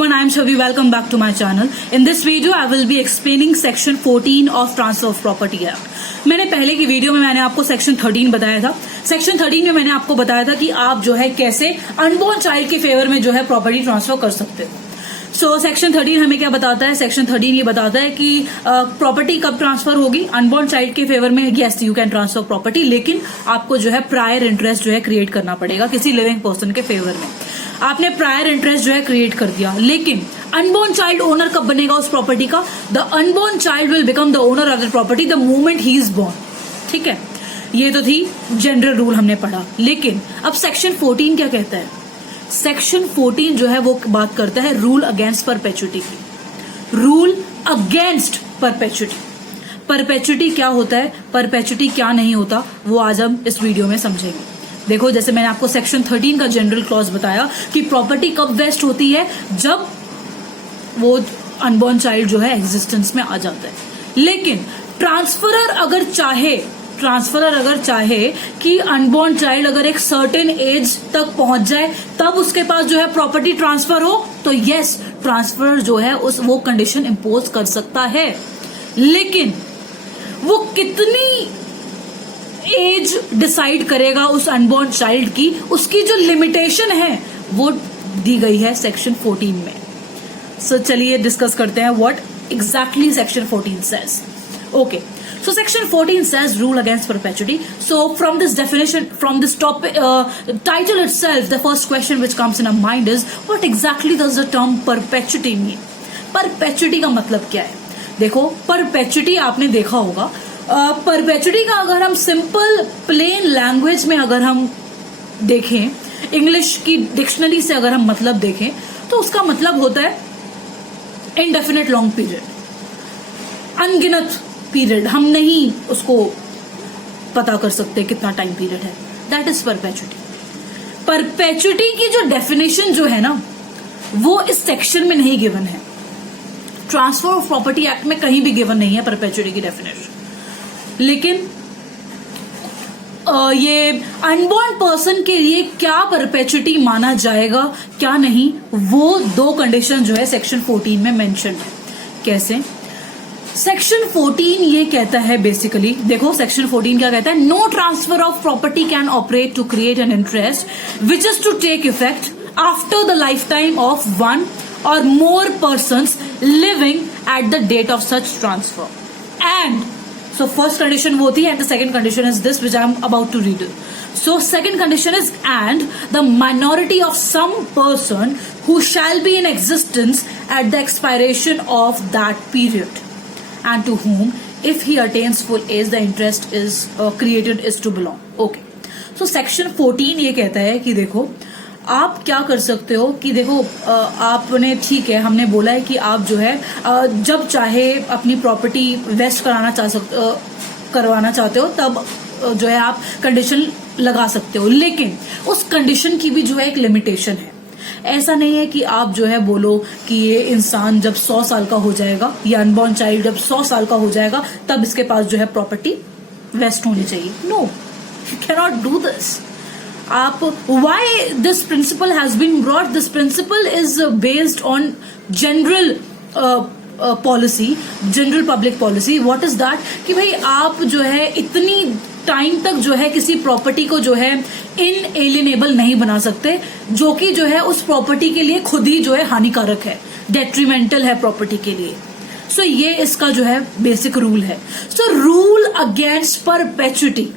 everyone, I am Shavi. Welcome back to my channel. In this video, I will be explaining section 14 of Transfer of Property Act. मैंने पहले की video में मैंने आपको section 13 बताया था. सेक्शन 13 में मैंने आपको बताया था कि आप जो है कैसे अनबॉर्न चाइल्ड के फेवर में जो है प्रॉपर्टी ट्रांसफर कर सकते हो. सो सेक्शन 13 हमें क्या बताता है? सेक्शन 13 ये बताता है कि प्रॉपर्टी कब ट्रांसफर होगी अनबॉर्न चाइल्ड के फेवर में. Yes, you can transfer property, लेकिन आपको जो है प्रायर इंटरेस्ट जो है क्रिएट करना पड़ेगा किसी लिविंग पर्सन के फेवर में. आपने प्रायर इंटरेस्ट जो है क्रिएट कर दिया, लेकिन अनबॉर्न चाइल्ड ओनर कब बनेगा उस प्रॉपर्टी का? The unborn child will become the owner of the property the moment he is born. ठीक है, ये तो थी जनरल रूल हमने पढ़ा. लेकिन अब सेक्शन 14 क्या कहता है? सेक्शन 14 जो है वो बात करता है रूल अगेंस्ट परपेचुटी की. Rule against perpetuity. परपेचुटी क्या होता है, परपेचुटी क्या नहीं होता, वो आज हम इस वीडियो में समझेंगे. देखो, जैसे मैंने आपको सेक्शन 13 का जनरल क्लॉज बताया कि प्रॉपर्टी कब वेस्ट होती है, जब वो अनबॉर्न चाइल्ड जो है एग्जिस्टेंस में आ जाता है. लेकिन ट्रांसफरर अगर चाहे कि अनबॉर्न चाइल्ड अगर एक सर्टेन एज तक पहुंच जाए तब उसके पास जो है प्रॉपर्टी ट्रांसफर हो, तो यस, ट्रांसफरर जो है वो कंडीशन इंपोज कर सकता है. लेकिन वो कितनी एज डिसाइड करेगा उस अनबॉर्न चाइल्ड की, उसकी जो लिमिटेशन है वो दी गई है सेक्शन 14 में. सो चलिए डिस्कस करते हैं what exactly section 14 says. Okay, so section 14 says rule against perpetuity. So from this definition, from this topic title itself, the first question which comes in our mind is what exactly does the term perpetuity mean? Perpetuity का मतलब क्या है? देखो, perpetuity आपने देखा होगा. perpetuity का अगर हम सिंपल प्लेन लैंग्वेज में अगर हम देखें, इंग्लिश की डिक्शनरी से अगर हम मतलब देखें, तो उसका मतलब होता है इनडेफिनेट लॉन्ग पीरियड, अनगिनत पीरियड. हम नहीं उसको पता कर सकते कितना टाइम पीरियड है. That is perpetuity. परपेचुटी की जो डेफिनेशन जो है ना, वो इस सेक्शन में नहीं गिवन है. ट्रांसफर ऑफ प्रॉपर्टी एक्ट में कहीं भी गिवन नहीं है परपेचुटी की डेफिनेशन. लेकिन ये अनबॉर्न पर्सन के लिए क्या परपेचुटी माना जाएगा क्या नहीं, वो दो कंडीशन जो है सेक्शन 14 में मेंशन है. कैसे? सेक्शन 14 ये कहता है बेसिकली, देखो सेक्शन 14 क्या कहता है? No transfer of property can operate to create an interest which is to take effect after the life time of one or more persons living at the date of such transfer. And so first condition वो थी, and the second condition is this which I am about to read. So second condition is and the minority of some person who shall be in existence at the expiration of that period and to whom if he attains full age the interest is created is to belong. Okay, so section 14 ये कहता है कि देखो आप क्या कर सकते हो कि देखो आपने, ठीक है, हमने बोला है कि आप जो है जब चाहे अपनी प्रॉपर्टी वेस्ट करवाना चाहते हो तब जो है आप कंडीशन लगा सकते हो. लेकिन उस कंडीशन की भी जो है एक लिमिटेशन है. ऐसा नहीं है कि आप जो है बोलो कि ये इंसान जब 100 साल का हो जाएगा, ये अनबॉर्न चाइल्ड जब 100 साल का हो जाएगा तब इसके पास जो है प्रॉपर्टी वेस्ट होनी चाहिए. No, you cannot do this. आप why this principle has been brought? This principle is based on general policy, general public policy. What is that? कि भाई आप जो है इतनी टाइम तक जो है किसी प्रॉपर्टी को जो है इनएलिएनेबल नहीं बना सकते, जो कि जो है उस प्रॉपर्टी के लिए खुद ही जो है हानिकारक है, डेट्रीमेंटल है प्रॉपर्टी के लिए. सो ये इसका जो है बेसिक रूल है. So rule against perpetuity.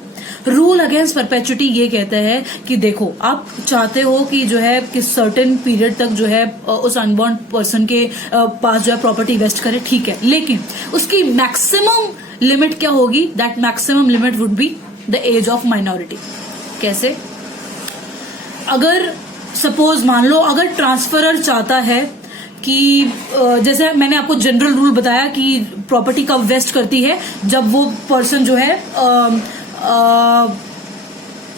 Rule against perpetuity ये कहता है कि देखो आप चाहते हो कि जो है कि सर्टेन पीरियड तक जो है उस अनबॉर्न पर्सन के पास जो है प्रॉपर्टी वेस्ट करे, ठीक है, लेकिन उसकी मैक्सिमम लिमिट क्या होगी? That maximum limit would be the age of minority. कैसे? अगर सपोज मान लो अगर ट्रांसफरर चाहता है कि जैसे मैंने आपको जनरल रूल बताया कि प्रॉपर्टी कब वेस्ट करती है, जब वो पर्सन जो है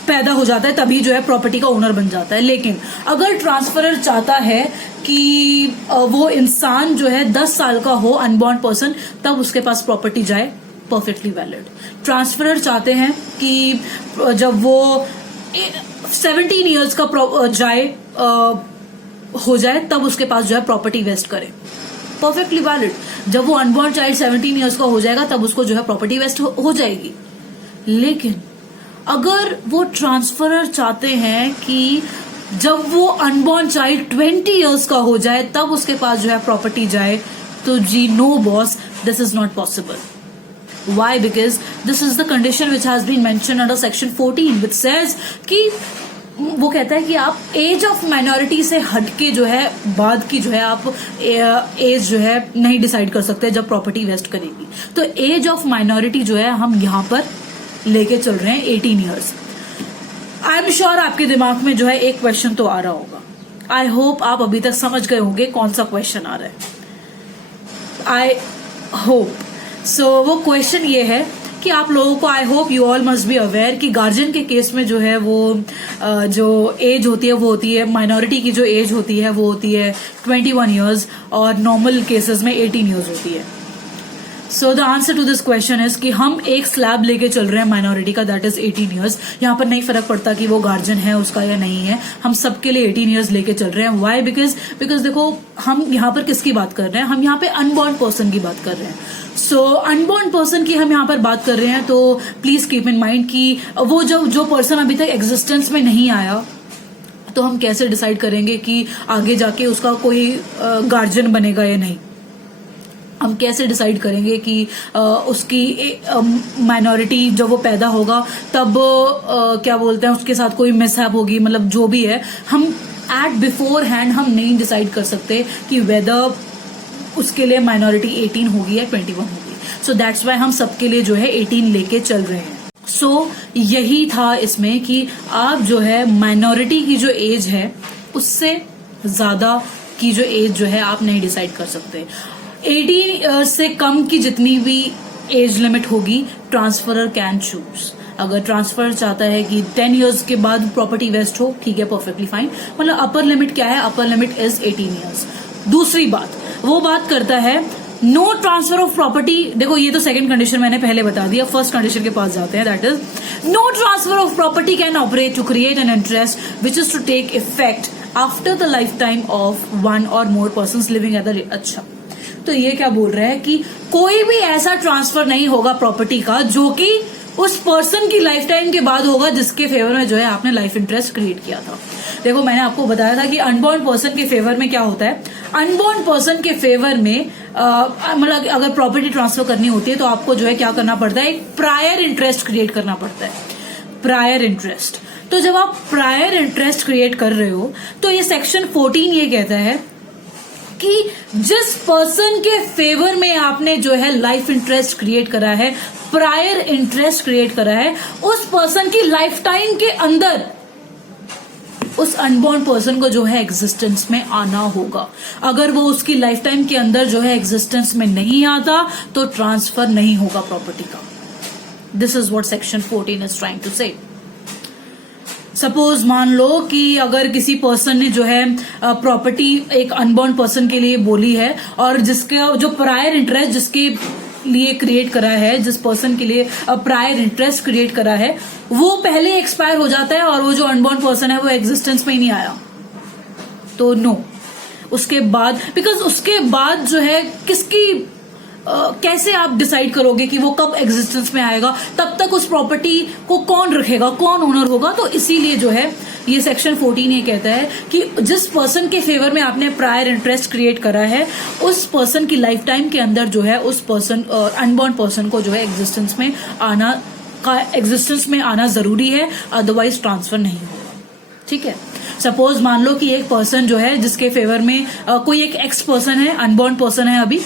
पैदा हो जाता है तभी जो है प्रॉपर्टी का ओनर बन जाता है. लेकिन अगर ट्रांसफरर चाहता है कि वो इंसान जो है 10 साल का हो, अनबॉर्न पर्सन, तब उसके पास प्रॉपर्टी जाए, परफेक्टली वैलिड. ट्रांसफरर चाहते हैं कि जब वो 17 ईयर्स का जाए हो जाए तब उसके पास जो है प्रॉपर्टी वेस्ट करे। Perfectly valid. जब वो अनबॉर्न चाइल्ड 17 ईयर्स का हो जाएगा तब उसको जो है प्रॉपर्टी वेस्ट हो जाएगी। लेकिन अगर वो ट्रांसफरर चाहते हैं कि जब वो अनबॉर्न चाइल्ड 20 ईयर्स का हो जाए तब उसके पास जो है प्रॉपर्टी जाए, तो जी no boss, this is not possible. Why? Because this is the condition which has been mentioned under section 14, which says कि वो कहता है कि आप एज ऑफ माइनॉरिटी से हटके जो है बाद की जो है आप एज जो है नहीं डिसाइड कर सकते जब प्रॉपर्टी वेस्ट करेगी। तो एज ऑफ माइनॉरिटी जो है हम यहाँ पर लेके चल रहे हैं 18 ईयर्स। आई एम श्योर आपके दिमाग में जो है एक क्वेश्चन तो आ रहा होगा। आई होप आप अभी तक समझ गए होंगे कौन सा क्वेश्चन आ रहा है। आई होप सो वो क्वेश्चन ये है कि आप लोगों को, I hope you all must be aware कि गार्जियन के केस में जो है वो जो एज होती है वो होती है, माइनॉरिटी की जो एज होती है वो होती है 21 ईयर्स और नॉर्मल केसेस में 18 ईयर्स होती है। So the answer to this question is कि हम एक स्लैब लेके चल रहे हैं माइनॉरिटी का, दैट इज 18 ईयर्स। यहाँ पर नहीं फर्क पड़ता कि वो गार्जियन है उसका या नहीं है, हम सबके लिए 18 ईयर्स लेके चल रहे हैं। वाई? बिकॉज देखो हम यहाँ पर किसकी बात कर रहे हैं, हम यहाँ पे अनबॉर्न पर्सन की बात कर रहे हैं। सो अनबॉर्न पर्सन की हम यहाँ पर बात कर रहे हैं, तो प्लीज कीप इन माइंड कि वो जो पर्सन अभी तक एग्जिस्टेंस में नहीं आया, तो हम कैसे डिसाइड करेंगे कि आगे जाके उसका कोई गार्जियन बनेगा या नहीं। हम कैसे डिसाइड करेंगे कि उसकी माइनॉरिटी जब वो पैदा होगा तब क्या बोलते हैं उसके साथ कोई मिसहैप होगी, मतलब जो भी है हम एट बिफोर हैंड हम नहीं डिसाइड कर सकते कि वेदर उसके लिए माइनॉरिटी 18 होगी या 21 होगी। सो दैट्स वाई हम सबके लिए जो है 18 लेके चल रहे हैं। सो यही था इसमें कि आप जो है माइनॉरिटी की जो एज है उससे ज्यादा की जो एज जो है आप नहीं डिसाइड कर सकते। 18 से कम की जितनी भी एज लिमिट होगी ट्रांसफरर कैन चूज। अगर ट्रांसफर चाहता है कि 10 इयर्स के बाद प्रॉपर्टी वेस्ट हो, ठीक है, परफेक्टली फाइन। मतलब अपर लिमिट क्या है, अपर लिमिट इज 18 इयर्स। दूसरी बात, वो बात करता है नो ट्रांसफर ऑफ प्रॉपर्टी। देखो ये तो सेकंड कंडीशन मैंने पहले बता दिया, फर्स्ट कंडीशन के पास जाते हैं, that is no transfer of property can operate to create an interest which is to take effect after the life time of one or more person living at the. अच्छा, तो ये क्या बोल रहा है कि कोई भी ऐसा ट्रांसफर नहीं होगा प्रॉपर्टी का जो कि उस पर्सन की लाइफ टाइम के बाद होगा जिसके फेवर में जो है आपने लाइफ इंटरेस्ट क्रिएट किया था। देखो मैंने आपको बताया था कि अनबॉर्न पर्सन के फेवर में क्या होता है। अनबॉर्न पर्सन के फेवर में मतलब अगर प्रॉपर्टी ट्रांसफर करनी होती है तो आपको जो है क्या करना पड़ता है, एक प्रायर इंटरेस्ट क्रिएट करना पड़ता है, प्रायर इंटरेस्ट। तो जब आप प्रायर इंटरेस्ट क्रिएट कर रहे हो तो ये सेक्शन 14 ये कहता है कि जिस पर्सन के फेवर में आपने जो है लाइफ इंटरेस्ट क्रिएट करा है, प्रायर इंटरेस्ट क्रिएट करा है, उस पर्सन की लाइफ टाइम के अंदर उस अनबॉर्न पर्सन को जो है एग्जिस्टेंस में आना होगा। अगर वो उसकी लाइफ टाइम के अंदर जो है एग्जिस्टेंस में नहीं आता तो ट्रांसफर नहीं होगा प्रॉपर्टी का। This is what section 14 is trying to say. Suppose मान लो कि अगर किसी पर्सन ने जो है प्रॉपर्टी एक अनबॉर्न पर्सन के लिए बोली है और जिसके जो प्रायर इंटरेस्ट जिसके लिए क्रिएट करा है, जिस पर्सन के लिए प्रायर इंटरेस्ट क्रिएट करा है, वो पहले एक्सपायर हो जाता है और वो जो अनबॉर्न पर्सन है वो एग्जिस्टेंस में ही नहीं आया, तो नो। उसके बाद बिकॉज उसके बाद जो है किसकी कैसे आप डिसाइड करोगे कि वो कब एग्जिस्टेंस में आएगा, तब तक उस प्रॉपर्टी को कौन रखेगा, कौन ओनर होगा। तो इसीलिए जो है ये सेक्शन 14 ये कहता है कि जिस पर्सन के फेवर में आपने प्रायर इंटरेस्ट क्रिएट करा है उस पर्सन की लाइफ टाइम के अंदर जो है उस पर्सन अनबॉर्न पर्सन को जो है एग्जिस्टेंस में आना जरूरी है, अदरवाइज ट्रांसफर नहीं होगा। ठीक है, सपोज मान लो कि एक पर्सन जो है जिसके फेवर में कोई एक एक्स पर्सन है, अनबॉर्न पर्सन है अभी,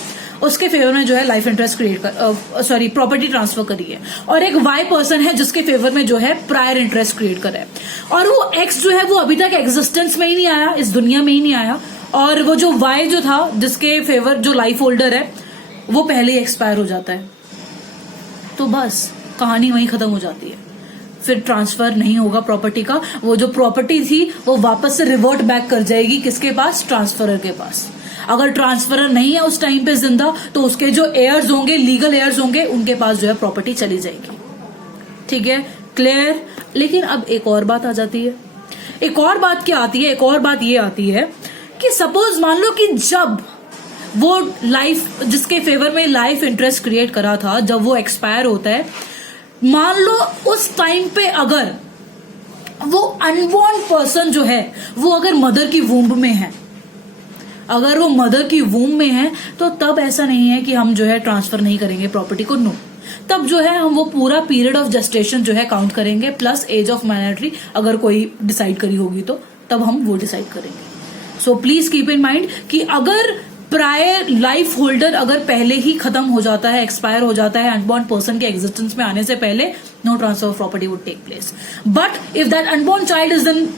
उसके फेवर में जो है life interest create property transfer करी है, और एक वाई पर्सन है जिसके फेवर में जो है प्रायर इंटरेस्ट क्रिएट करा है, और वो एक्स जो है वो अभी तक एग्जिस्टेंस में ही नहीं आया, इस दुनिया में ही नहीं आया, और वो जो वाई जो था जिसके फेवर जो लाइफ होल्डर है वो पहले ही एक्सपायर हो जाता है, तो बस कहानी वहीं खत्म हो जाती है। फिर ट्रांसफर नहीं होगा प्रॉपर्टी का। वो जो प्रॉपर्टी थी वो वापस से रिवर्ट बैक कर जाएगी किसके पास, ट्रांसफरर के पास। अगर ट्रांसफरर नहीं है उस टाइम पे जिंदा तो उसके जो एयर्स होंगे, लीगल एयर्स होंगे, उनके पास जो है प्रॉपर्टी चली जाएगी। ठीक है, क्लियर। लेकिन अब एक और बात आ जाती है। एक और बात क्या आती है, एक और बात ये आती है कि सपोज मान लो कि जब वो लाइफ जिसके फेवर में लाइफ इंटरेस्ट क्रिएट करा था, जब वो एक्सपायर होता है, मान लो उस टाइम पे अगर वो अनबॉर्न पर्सन जो है वो अगर मदर की वूम्ब में है, अगर वो मदर की वूम्ब में है, तो तब ऐसा नहीं है कि हम जो है ट्रांसफर नहीं करेंगे प्रॉपर्टी को, नो। तब जो है हम वो पूरा पीरियड ऑफ जस्टेशन जो है काउंट करेंगे, प्लस एज ऑफ माइनॉरिटी अगर कोई डिसाइड करी होगी तो तब हम वो डिसाइड करेंगे। So please keep in mind कि अगर प्रायर लाइफ होल्डर अगर पहले ही खत्म हो जाता है, एक्सपायर हो जाता है अनबॉर्न पर्सन के एग्जिस्टेंस में आने से पहले, no transfer of property would take place. But if that unborn child is in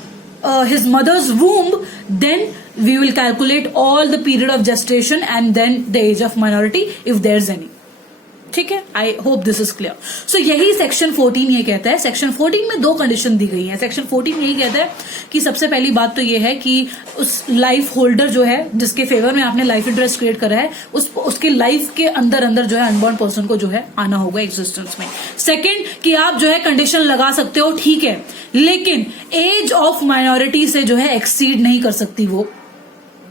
his mother's womb, then we will calculate all the period of gestation and then the age of minority if there's any. ठीक है, I hope this is clear. So यही section 14 ये कहता है। Section 14 में 2 condition दी गई है। Section 14 यही कहता है कि सबसे पहली बात तो ये है कि उस लाइफ होल्डर जो है जिसके फेवर में आपने लाइफ इंटरेस्ट क्रिएट करा है, उसके लाइफ के अंदर अंदर जो है अनबॉर्न पर्सन को जो है आना होगा एग्जिस्टेंस में। सेकेंड कि आप जो है कंडीशन लगा सकते हो, ठीक है, लेकिन एज ऑफ माइनॉरिटी से जो है एक्सीड नहीं कर सकती वो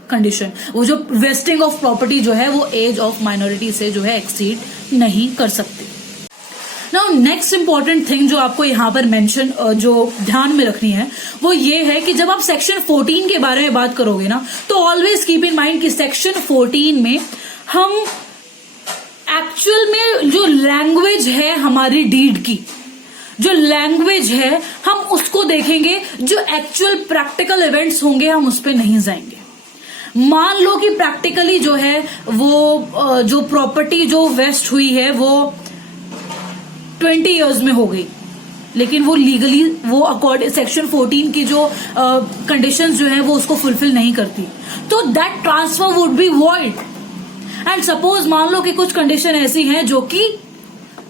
कंडीशन। वो जो वेस्टिंग ऑफ प्रॉपर्टी जो है वो एज ऑफ माइनॉरिटी से जो है एक्सीड नहीं कर सकती। नाउ नेक्स्ट इंपॉर्टेंट थिंग जो आपको यहां पर मेंशन जो ध्यान में रखनी है वो ये है कि जब आप सेक्शन 14 के बारे में बात करोगे ना, तो ऑलवेज कीप इन माइंड कि सेक्शन 14 में हम एक्चुअल में जो लैंग्वेज है हमारी डीड की, जो लैंग्वेज है हम उसको देखेंगे, जो एक्चुअल प्रैक्टिकल इवेंट्स होंगे हम उस पर नहीं जाएंगे। मान लो कि प्रैक्टिकली जो है वो जो प्रॉपर्टी जो वेस्ट हुई है वो 20 इयर्स में हो गई, लेकिन वो लीगली वो अकॉर्डिंग सेक्शन 14 की जो कंडीशंस जो है वो उसको फुलफिल नहीं करती, तो that transfer would be void. And suppose मान लो कि कुछ कंडीशन ऐसी हैं जो कि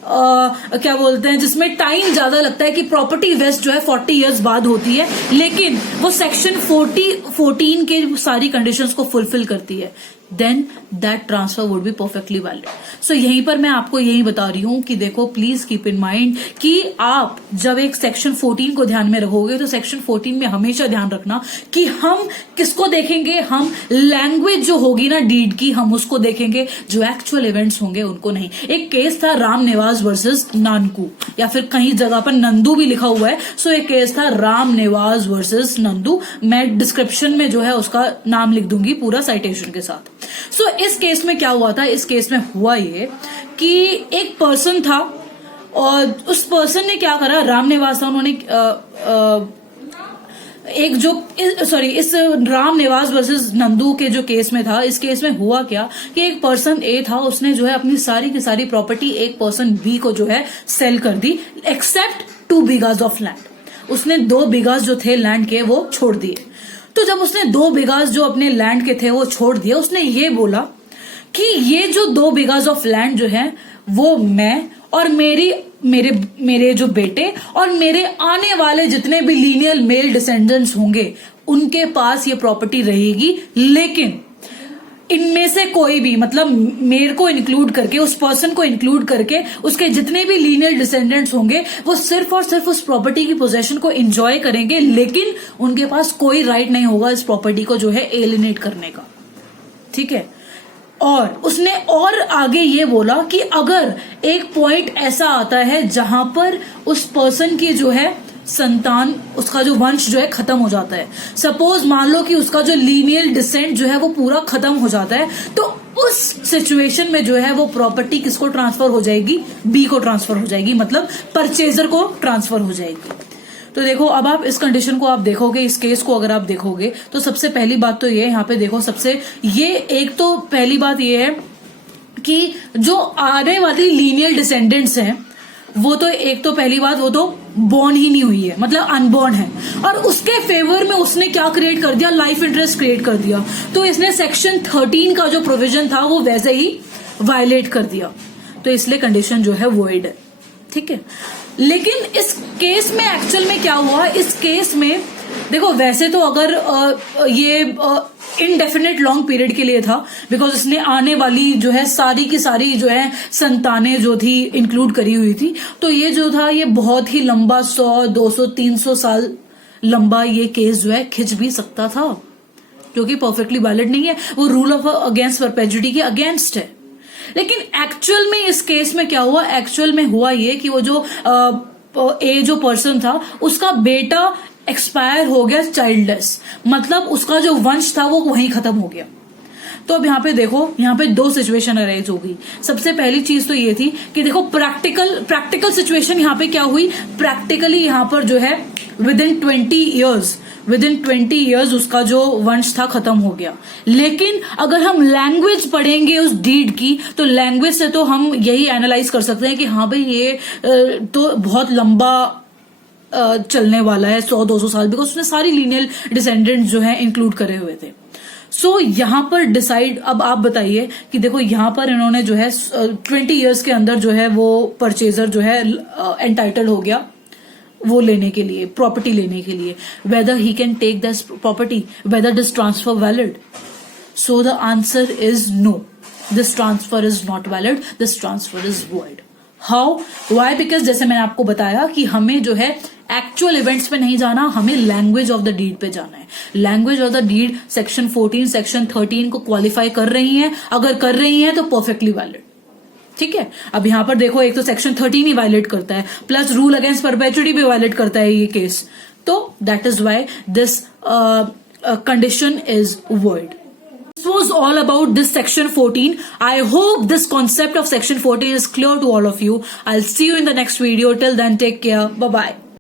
क्या बोलते हैं, जिसमें टाइम ज्यादा लगता है कि प्रॉपर्टी वेस्ट जो है 40 इयर्स बाद होती है, लेकिन वो सेक्शन 14 के सारी कंडीशंस को फुलफिल करती है, then that transfer would be perfectly valid. So यहीं पर मैं आपको यही बता रही हूं कि देखो प्लीज कीप इन माइंड कि आप जब एक सेक्शन 14 को ध्यान में रखोगे तो सेक्शन 14 में हमेशा ध्यान रखना कि हम किसको देखेंगे, हम लैंग्वेज जो होगी ना डीड की हम उसको देखेंगे, जो एक्चुअल इवेंट्स होंगे उनको नहीं। एक केस था राम निवास वर्सेस नानकू, या फिर कहीं जगह पर नंदू भी लिखा हुआ है। सो एक केस था राम निवास वर्सेस नंदू, मैं डिस्क्रिप्शन में जो है उसका नाम लिख दूंगी पूरा साइटेशन के साथ। सो इस केस में क्या हुआ था, इस केस में हुआ ये कि एक पर्सन था और उस पर्सन ने क्या करा, राम निवास था, उन्होंने एक जो इस राम निवास वर्सेस नंदू के जो केस में था, इस केस में हुआ क्या कि एक पर्सन ए था, उसने जो है अपनी सारी की सारी प्रॉपर्टी एक पर्सन बी को जो है सेल कर दी, एक्सेप्ट 2 बीघास ऑफ लैंड। उसने 2 बीघास जो थे लैंड के वो छोड़ दिए। तो जब उसने 2 बीघास जो अपने लैंड के थे वो छोड़ दिए, उसने ये बोला कि ये जो 2 बीघास ऑफ लैंड जो है वो मैं और मेरे जो बेटे और मेरे आने वाले जितने भी लीनियर मेल डिसेंडेंट्स होंगे उनके पास ये प्रॉपर्टी रहेगी, लेकिन इनमें से कोई भी, मतलब मेरे को इंक्लूड करके, उस पर्सन को इंक्लूड करके उसके जितने भी लीनियर डिसेंडेंट्स होंगे वो सिर्फ और सिर्फ उस प्रॉपर्टी की पोजेशन को एंजॉय करेंगे, लेकिन उनके पास कोई राइट नहीं होगा इस प्रॉपर्टी को जो है एलिनेट करने का। ठीक है, और उसने और आगे ये बोला कि अगर एक पॉइंट ऐसा आता है जहां पर उस पर्सन की जो है संतान, उसका जो वंश जो है खत्म हो जाता है, सपोज मान लो कि उसका जो लीनियल डिसेंट जो है वो पूरा खत्म हो जाता है, तो उस सिचुएशन में जो है वो प्रॉपर्टी किसको ट्रांसफर हो जाएगी, बी को ट्रांसफर हो जाएगी, मतलब परचेजर को ट्रांसफर हो जाएगी। तो देखो अब आप इस कंडीशन को आप देखोगे, इस केस को अगर आप देखोगे तो सबसे पहली बात तो ये यहाँ पे देखो, सबसे ये एक तो पहली बात ये है कि जो आने वाली लीनियल डिसेंडेंट्स हैं वो तो एक तो पहली बात वो तो बॉर्न ही नहीं हुई है, मतलब अनबॉर्न है, और उसके फेवर में उसने क्या क्रिएट कर दिया, लाइफ इंटरेस्ट क्रिएट कर दिया। तो इसने सेक्शन 13 का जो प्रोविजन था वो वैसे ही वायलेट कर दिया, तो इसलिए कंडीशन जो है वॉइड है। ठीक है, लेकिन इस केस में एक्चुअल में क्या हुआ, इस केस में देखो वैसे तो अगर ये इनडेफिनेट लॉन्ग पीरियड के लिए था, बिकॉज इसने आने वाली जो है सारी की सारी जो है संतानें जो थी इंक्लूड करी हुई थी, तो ये जो था ये बहुत ही लंबा 100, 200, 300 साल लंबा ये केस जो है खिंच भी सकता था। जो कि परफेक्टली वैलिड नहीं है, वो रूल ऑफ अगेंस्ट परपेचुइटी के अगेंस्ट है। लेकिन एक्चुअल में इस केस में क्या हुआ, एक्चुअल में हुआ ये कि वो जो पर्सन था उसका बेटा एक्सपायर हो गया चाइल्डलेस, मतलब उसका जो वंश था वो वहीं खत्म हो गया। तो अब यहाँ पे देखो, यहाँ पे दो सिचुएशन अरेंज हो गई। सबसे पहली चीज तो ये थी कि देखो प्रैक्टिकल सिचुएशन यहाँ पे क्या हुई, प्रैक्टिकली यहाँ पर जो है विद इन 20 ईयर्स उसका जो वंश था खत्म हो गया। लेकिन अगर हम लैंग्वेज पढ़ेंगे उस डीड की, तो लैंग्वेज से तो हम यही एनालाइज कर सकते हैं कि हाँ भाई ये तो बहुत लंबा चलने वाला है, 100-200 साल, बिकॉज उसने सारी लीनियल डिसेंडेंट जो है इंक्लूड करे हुए थे। सो यहां पर डिसाइड, अब आप बताइए कि देखो यहां पर इन्होंने जो है 20 ईयर्स के अंदर जो है वो परचेजर जो है एंटाइटल्ड हो गया वो लेने के लिए, प्रॉपर्टी लेने के लिए। Whether he can take this property, whether this transfer valid. So the answer is no, this transfer is not valid, this transfer is void. How, why? Because जैसे मैंने आपको बताया कि हमें जो है एक्चुअल इवेंट्स पे नहीं जाना, हमें लैंग्वेज ऑफ द डीड पे जाना है। Language of the deed section 14, section 13 को क्वालिफाई कर रही हैं, अगर कर रही हैं तो परफेक्टली वैलिड। ठीक है, अब यहां पर देखो, एक तो सेक्शन 13 ही वायलेट करता है, प्लस रूल अगेंस्ट परपेचुइटी भी वायलेट करता है ये केस, तो that is why this condition is void. This was all about this section 14. I hope this concept of section 14 is clear to all of you. I'll see you in the next video. Till then, take care. Bye bye.